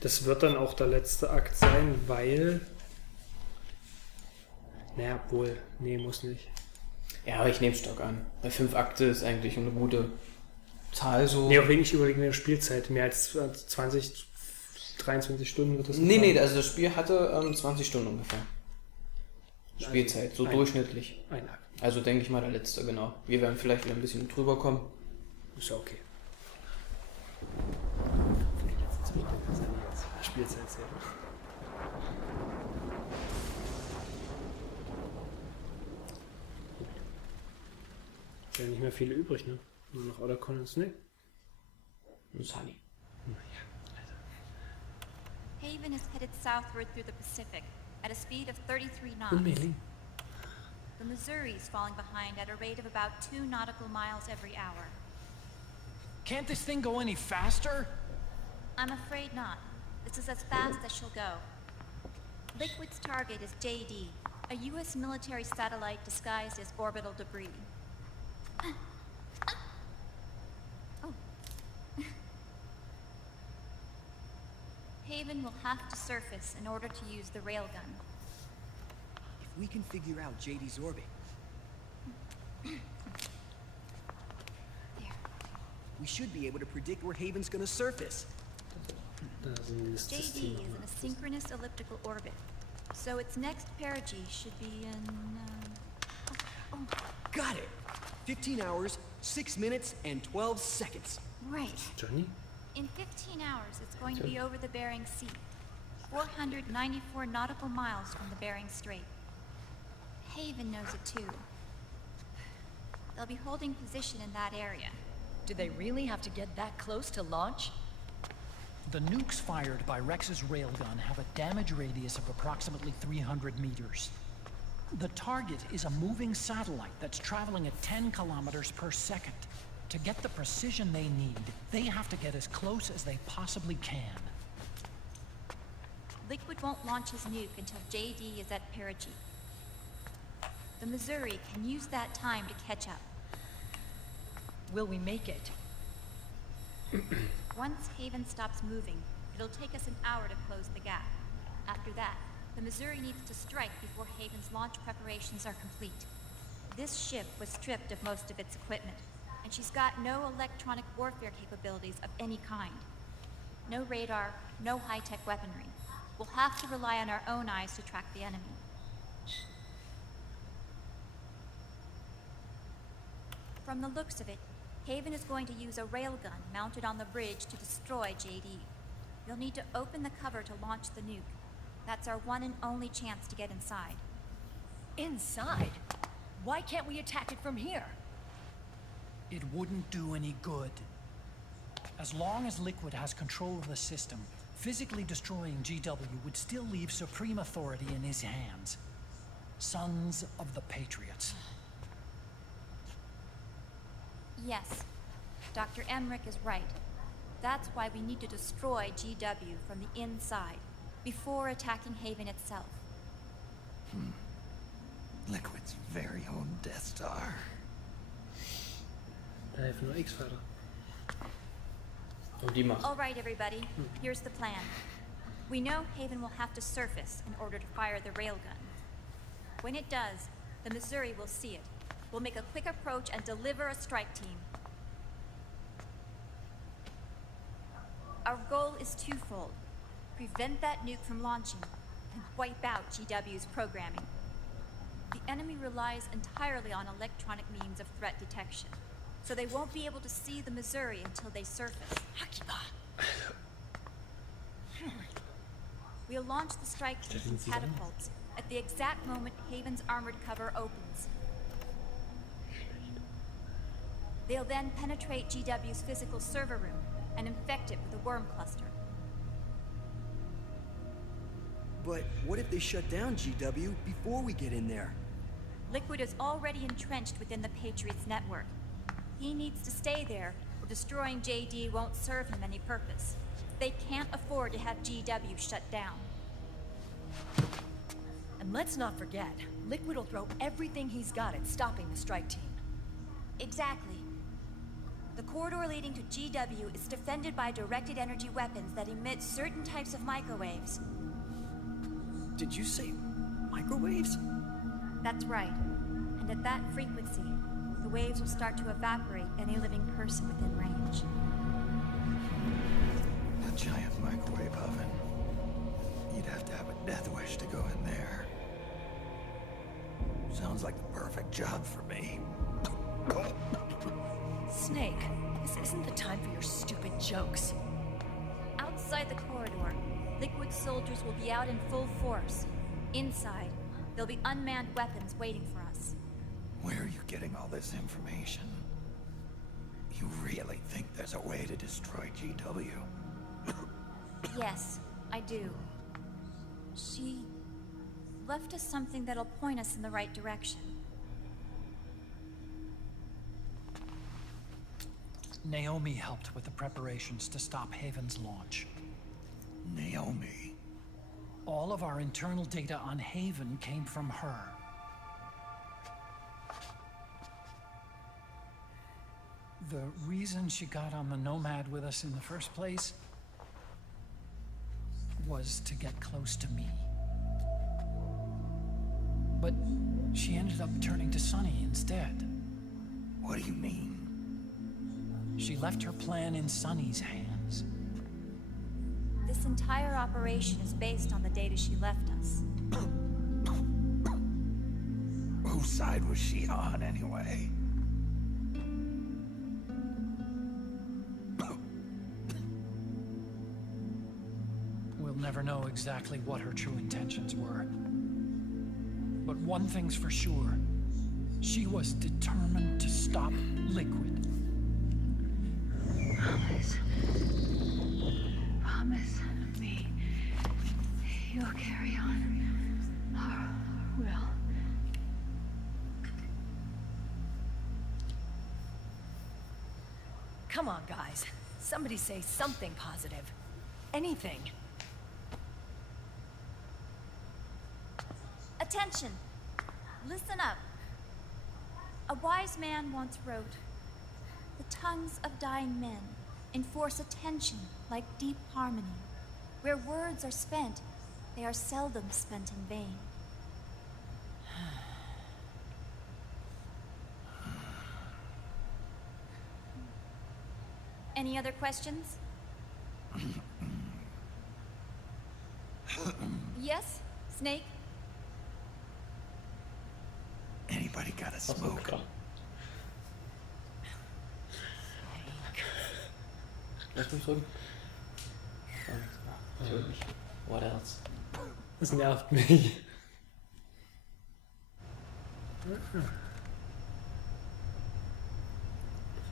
Das wird dann auch der letzte Akt sein, weil... Naja, wohl. Nee, muss nicht. Ja, aber ich nehme Stock an. Bei 5 Akte ist eigentlich eine gute Zahl so. Nee, auch wenig überlegen wir Spielzeit. Mehr als 20, 23 Stunden wird das. Nee, also das Spiel hatte 20 Stunden ungefähr. Spielzeit, so durchschnittlich. Ein Akt. Also denke ich mal der letzte, genau. Wir werden vielleicht wieder ein bisschen drüber kommen. Ist ja okay. Spielzeit sehen. Ist ja nicht mehr viele übrig, ne? Nur noch Outer Connors, ne? Sunny. Haven is headed southward through the Pacific at a speed of 33 knots. Unmailing. The Missouri is falling behind at a rate of about 2 nautical miles every hour. Can't this thing go any faster? I'm afraid not. This is as fast as she'll go. Liquid's target is JD, a U.S. military satellite disguised as orbital debris. Oh. Haven will have to surface in order to use the railgun. If we can figure out JD's orbit, There. we should be able to predict where Haven's gonna surface. JD is in a synchronous elliptical orbit, so its next perigee should be in... Got it! 15 hours, 6 minutes, and 12 seconds. Right. Johnny? In 15 hours, it's going to be over the Bering Sea, 494 nautical miles from the Bering Strait. Haven knows it too. They'll be holding position in that area. Do they really have to get that close to launch? The nukes fired by Rex's railgun have a damage radius of approximately 300 meters. The target is a moving satellite that's traveling at 10 kilometers per second. To get the precision they need, they have to get as close as they possibly can. Liquid won't launch his nuke until JD is at perigee. The Missouri can use that time to catch up. Will we make it? Once Haven stops moving, it'll take us an hour to close the gap. After that, the Missouri needs to strike before Haven's launch preparations are complete. This ship was stripped of most of its equipment, and she's got no electronic warfare capabilities of any kind. No radar, no high-tech weaponry. We'll have to rely on our own eyes to track the enemy. From the looks of it, Haven is going to use a railgun mounted on the bridge to destroy JD. You'll need to open the cover to launch the nuke. That's our one and only chance to get inside. Inside? Why can't we attack it from here? It wouldn't do any good. As long as Liquid has control of the system, physically destroying GW would still leave supreme authority in his hands. Sons of the Patriots. Yes, Dr. Emmerich is right. That's why we need to destroy GW from the inside, before attacking Haven itself. Liquid's very own Death Star. Da helfen nur X-Fighter. Und die macht. All right, everybody, here's the plan. We know Haven will have to surface in order to fire the railgun. When it does, the Missouri will see it. We'll make a quick approach and deliver a strike team. Our goal is twofold. Prevent that nuke from launching, and wipe out GW's programming. The enemy relies entirely on electronic means of threat detection, so they won't be able to see the Missouri until they surface. We'll launch the strike team from catapults at the exact moment Haven's armored cover opens. They'll then penetrate GW's physical server room and infect it with a worm cluster. But what if they shut down GW before we get in there? Liquid is already entrenched within the Patriots network. He needs to stay there, or destroying JD won't serve him any purpose. They can't afford to have GW shut down. And let's not forget, Liquid will throw everything he's got at stopping the strike team. Exactly. The corridor leading to GW is defended by directed energy weapons that emit certain types of microwaves. Did you say microwaves? That's right. And at that frequency, the waves will start to evaporate any living person within range. A giant microwave oven. You'd have to have a death wish to go in there. Sounds like the perfect job for me. Snake, this isn't the time for your stupid jokes. Outside the corridor, liquid soldiers will be out in full force. Inside, there'll be unmanned weapons waiting for us. Where are you getting all this information? You really think there's a way to destroy GW? Yes, I do. She left us something that'll point us in the right direction. Naomi helped with the preparations to stop Haven's launch. Naomi? All of our internal data on Haven came from her. The reason she got on the Nomad with us in the first place was to get close to me. But she ended up turning to Sonny instead. What do you mean? She left her plan in Sonny's hands. This entire operation is based on the data she left us. Whose side was she on, anyway? We'll never know exactly what her true intentions were. But one thing's for sure. She was determined to stop Liquid. Promise me you'll carry on. Or will. Come on, guys. Somebody say something positive. Anything. Attention! Listen up. A wise man once wrote, "The tongues of dying men enforce attention like deep harmony. Where words are spent, they are seldom spent in vain." Any other questions? Yes, Snake? Anybody got a smoke? Lass mich drücken. What else? Das nervt mich.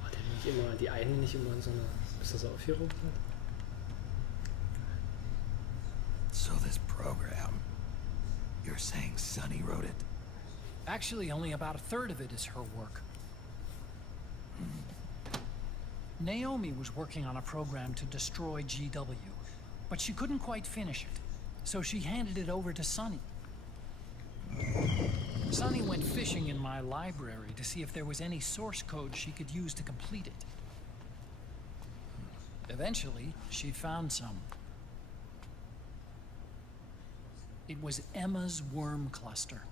War der nicht immer, die eine nicht immer in so einer, bis das Aufhörung hat? So this program, you're saying Sonny wrote it? Actually, only about a third of it is her work. Naomi was working on a program to destroy GW, but she couldn't quite finish it, so she handed it over to Sonny. Sonny went fishing in my library to see if there was any source code she could use to complete it. Eventually, she found some. It was Emma's worm cluster.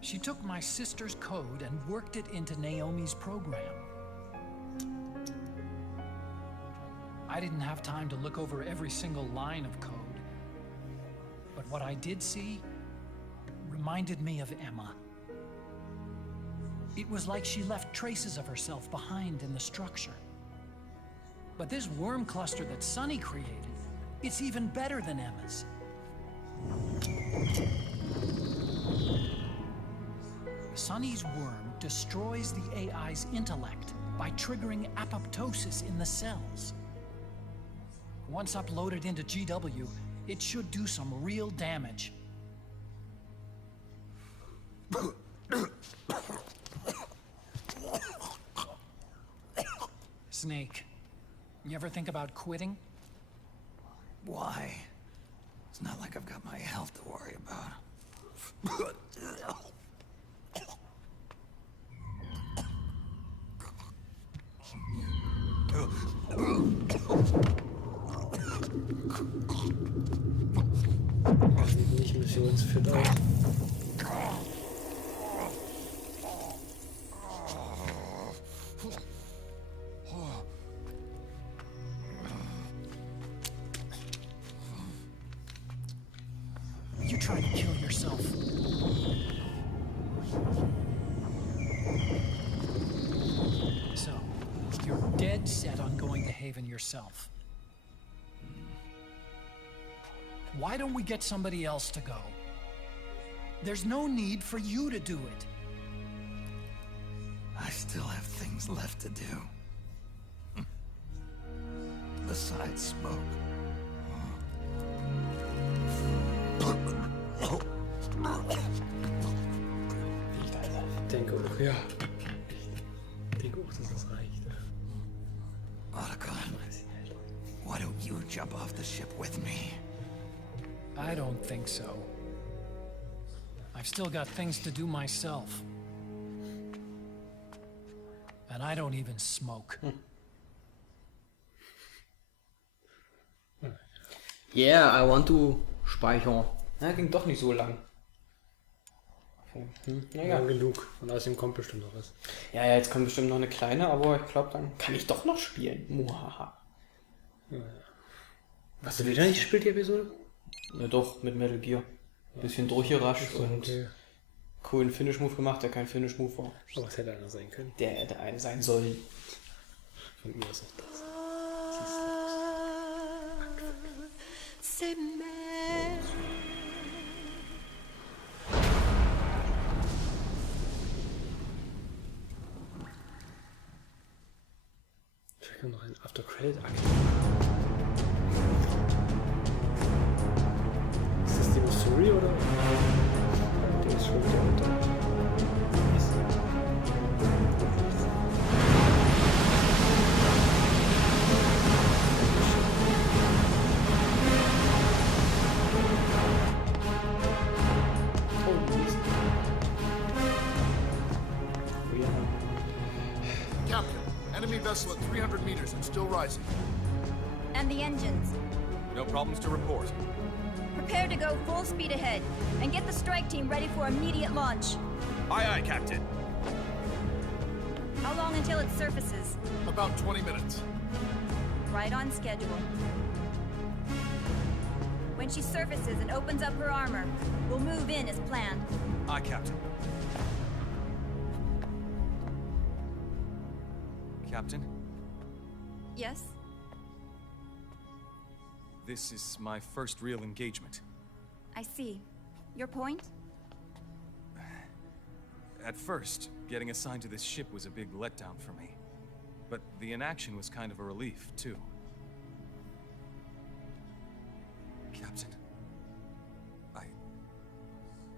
She took my sister's code and worked it into Naomi's program. I didn't have time to look over every single line of code, but what I did see reminded me of Emma. It was like she left traces of herself behind in the structure. But this worm cluster that Sonny created, it's even better than Emma's. Sonny's worm destroys the AI's intellect by triggering apoptosis in the cells. Once uploaded into GW, it should do some real damage. Snake, you ever think about quitting? Why? It's not like I've got my health to worry about. Das sieht nicht missionsfit aus. You try to kill yourself. So, you're dead set on going to Haven yourself. Why don't we get somebody else to go? There's no need for you to do it. I still have things left to do. Besides smoke. Ich denke auch, ja. Ich denke auch, dass das reicht. Otacon, why don't you jump off the ship with me? I don't think so. I've still got things to do myself. And I don't even smoke. Yeah, I want to speichern. Na, ging doch nicht so lang. Ja, genug. Und außerdem kommt bestimmt noch was. Ja, jetzt kommt bestimmt noch eine kleine, aber ich glaube, dann kann ich doch noch spielen. Muhaha. Hast du wieder nicht gespielt, die Episode? Ja doch, mit Metal Gear. Ein bisschen durchgerascht und coolen Finish-Move gemacht, der kein Finish-Move war. Aber es hätte einer sein können. Der hätte eine sein sollen. Von mir ist auch das. Vielleicht kommt noch ein After-Credit-Akt. Ist das die Missouri oder? Der ist schon wieder unter. Captain, enemy vessel at 300 meters and still rising. And the engines. No problems to report. Prepare to go full speed ahead and get the strike team ready for immediate launch. Aye, aye, Captain. How long until it surfaces? About 20 minutes. Right on schedule. When she surfaces and opens up her armor, we'll move in as planned. Aye, Captain. Captain, Yes? this is my first real engagement. I see. Your point? At first, getting assigned to this ship was a big letdown for me. But the inaction was kind of a relief, too. Captain,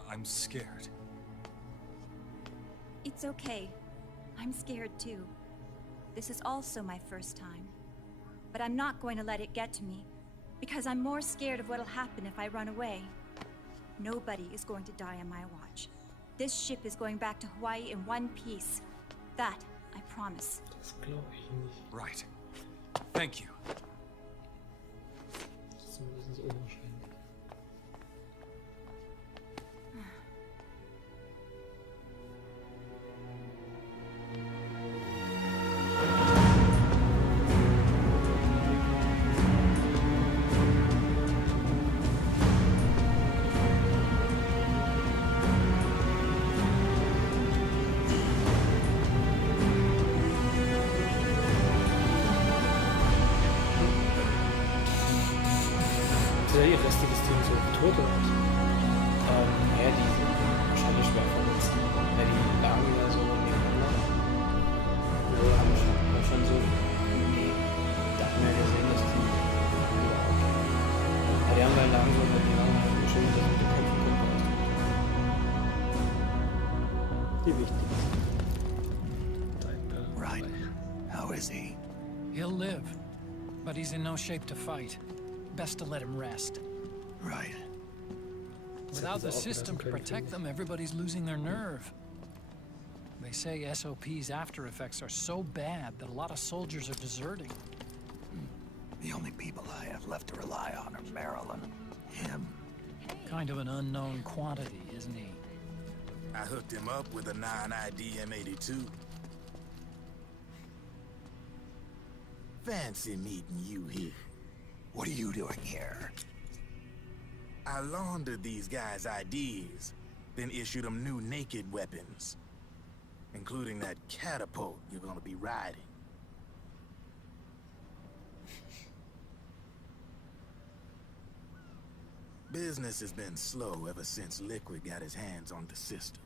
I'm scared. It's okay. I'm scared too. This is also my first time. But I'm not going to let it get to me, because I'm more scared of what'll happen if I run away. Nobody is going to die on my watch. This ship is going back to Hawaii in one piece. That, I promise. Das glaube ich nicht. Right. Thank you. Das ist zumindest unwahrscheinlich. Ihr restliches Team so tot oder was? Ja, die sind wahrscheinlich schwer verletzt. Ja, die lagen ja so nebeneinander. Ja, haben schon so. Nee, da haben wir gesehen, dass die. Ja, okay. Ja, die haben halt lagen so, die haben halt schon das mit dem Kämpfen können. Die wichtigsten. Right. How is he? He'll live, but he's in no shape to fight. Best to let him rest. Right. Without the auch system to belassen können, protect finde them, everybody's losing their nerve. They say SOP's after effects are so bad that a lot of soldiers are deserting. The only people I have left to rely on are Marilyn, him. Kind of an unknown quantity, isn't he? I hooked him up with a non-ID M82. Fancy meeting you here. What are you doing here? I laundered these guys' IDs, then issued them new naked weapons, including that catapult you're gonna be riding. Business has been slow ever since Liquid got his hands on the system.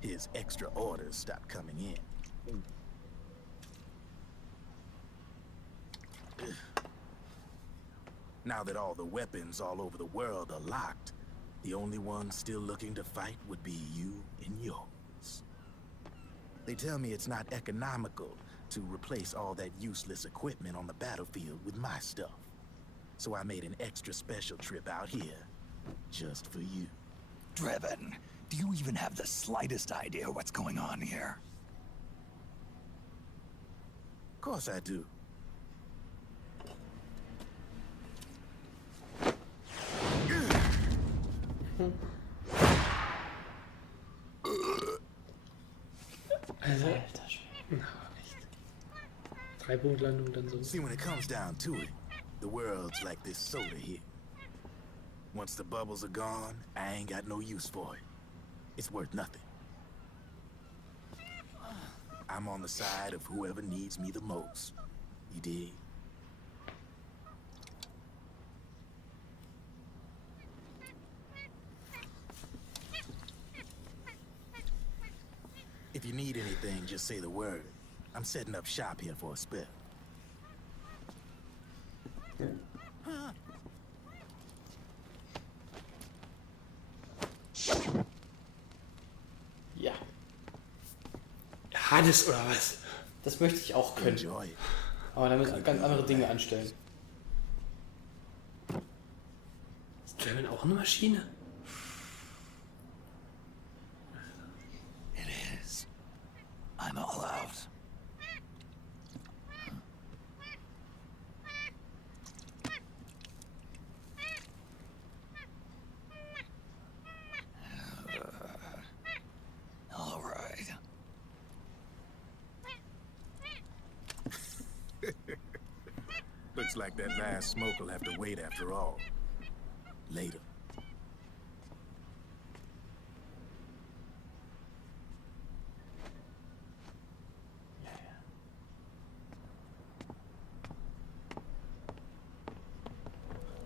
His extra orders stopped coming in. Now that all the weapons all over the world are locked, the only ones still looking to fight would be you and yours. They tell me it's not economical to replace all that useless equipment on the battlefield with my stuff. So I made an extra special trip out here, just for you. Driven, do you even have the slightest idea what's going on here? Of course I do. Also, Alter Schwede. na, echt. 3-Punkt-Landung dann so. See, when it comes down to it, the world's like this soda here. Once the bubbles are gone, I ain't got no use for it. It's worth nothing. I'm on the side of whoever needs me the most. You dig? If you need anything, just say the word. I'm setting up shop here for a spell. Ja, Hades oder was? das möchte ich auch können. Enjoy it. Aber da müssen wir ganz andere Dinge anstellen. Ist German auch eine Maschine? It is. I'm all out. All right. Looks like that last smoke will have to wait after all. Later.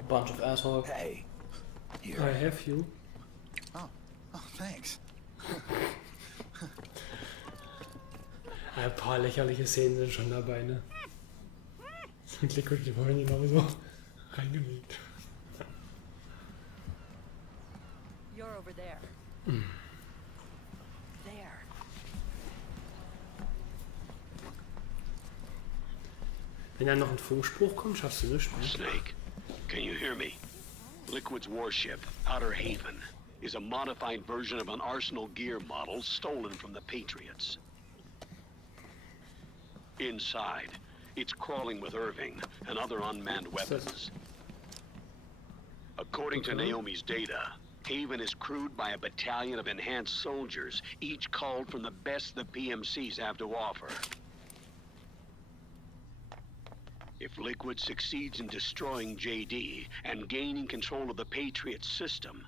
Bunch of assholes. Hey. Here. I have you. Oh, thanks. Ein paar lächerliche Szenen sind schon dabei, ne? Mit Liquid, die wollen ihn aber so reingelegt. You're over there. There. Wenn dann noch ein Funkspruch kommt, schaffst du das Spiel. Snake, can you hear me? Liquid's warship, Outer Haven, is a modified version of an Arsenal gear model stolen from the Patriots. Inside, it's crawling with Irving and other unmanned weapons. According to Naomi's data, Haven is crewed by a battalion of enhanced soldiers, each culled from the best the PMCs have to offer. If Liquid succeeds in destroying JD and gaining control of the Patriots system,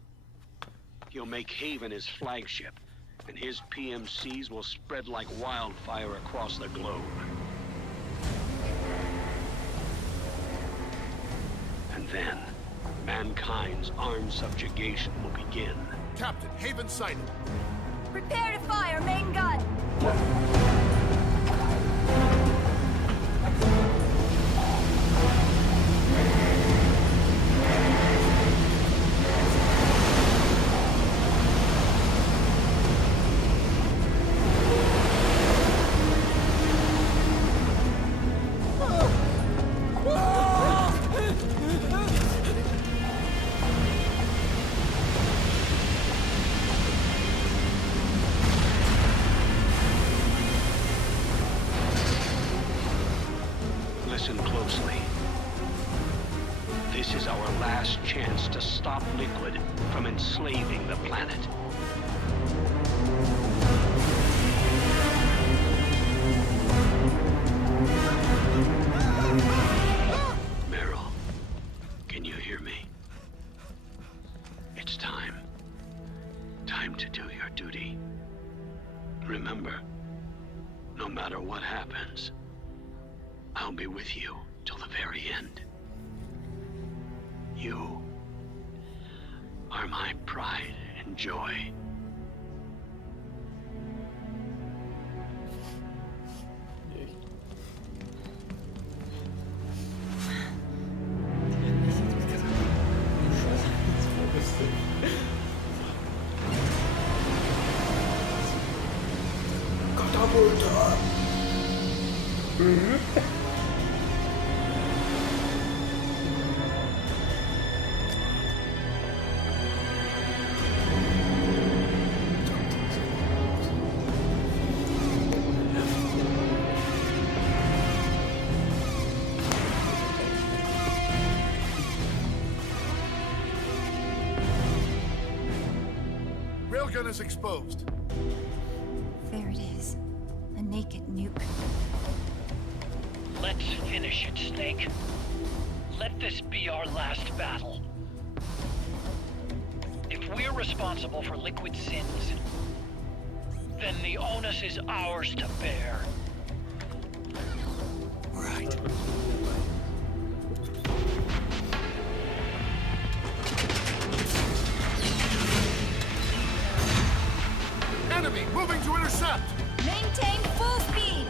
he'll make Haven his flagship, and his PMCs will spread like wildfire across the globe. And then, mankind's armed subjugation will begin. Captain, Haven sighted. Prepare to fire, main gun! chance to stop Liquid from enslaving the planet. Meryl, can you hear me? It's time. Time to do your duty. Remember, no matter what happens, I'll be with you till the very end. You are my pride and joy. Railgun is exposed. There it is. A naked nuke. Let's finish it, Snake. Let this be our last battle. If we're responsible for Liquid's sins, then the onus is ours to bear. Right. Enemy moving to intercept! Maintain full speed!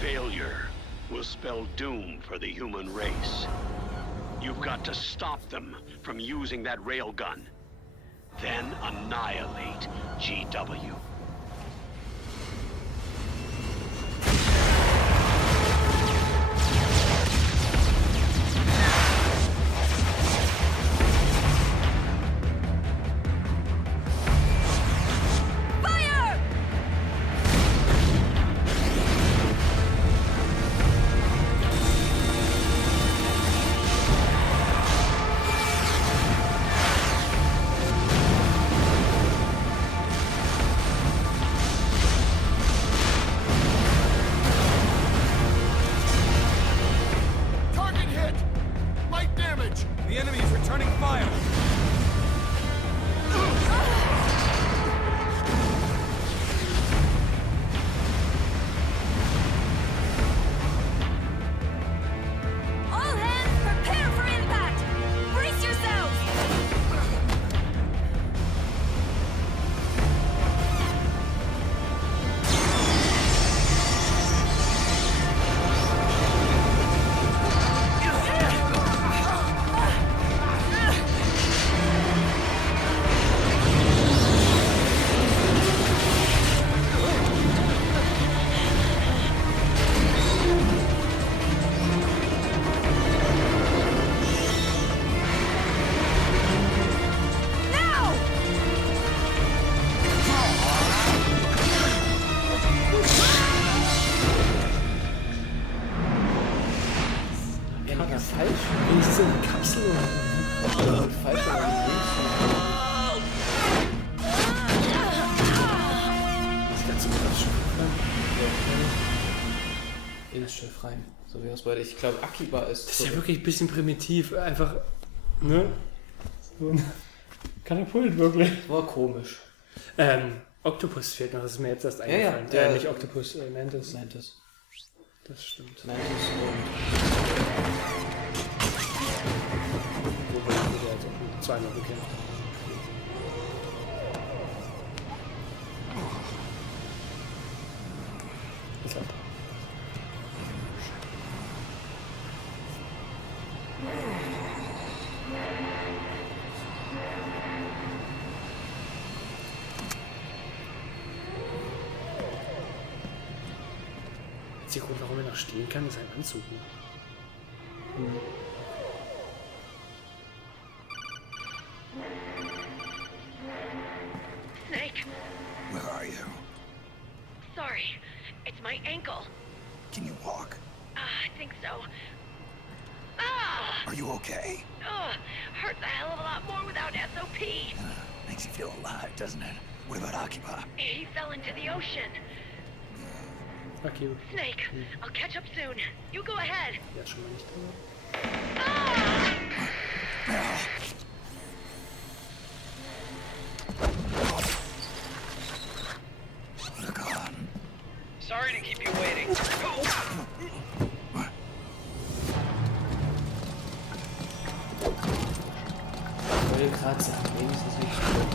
Failure will spell doom for the human race. You've got to stop them from using that railgun. Then annihilate GW. Ist das eine Kapsel oder? Falsch, aber Das ganze Schiff ins Schiff rein. So wie aus beide. Ich glaube, Akiba ist. Das ist ja wirklich ein bisschen primitiv. Einfach, ne? So ein Katapult, wirklich. War komisch. Octopus fehlt noch, das ist mir jetzt erst eingefallen. Ja, ja. Nicht Octopus, Mantis. Mantis. Das stimmt. Mantis Wobei wir jetzt auch zweimal bekämpft haben. Das war's. Der Grund, warum er noch stehen kann, ist ein Anzug. Ne? Snake. Where are you? Sorry. It's my ankle. Can you walk? I think so. Ah! Are you okay? Hurts a hell of a lot more without SOP. Makes you feel alive, doesn't it? What about Occupy? He fell into the ocean. Fuck you. Snake, I'll catch up soon. You go ahead. Ja, schon mal nicht drin. Look on. Sorry to keep you waiting. Kratzer, wenigstens nicht schlimm.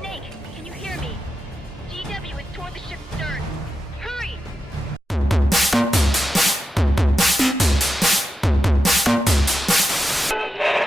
Snake, can you hear me? GW is toward the ship's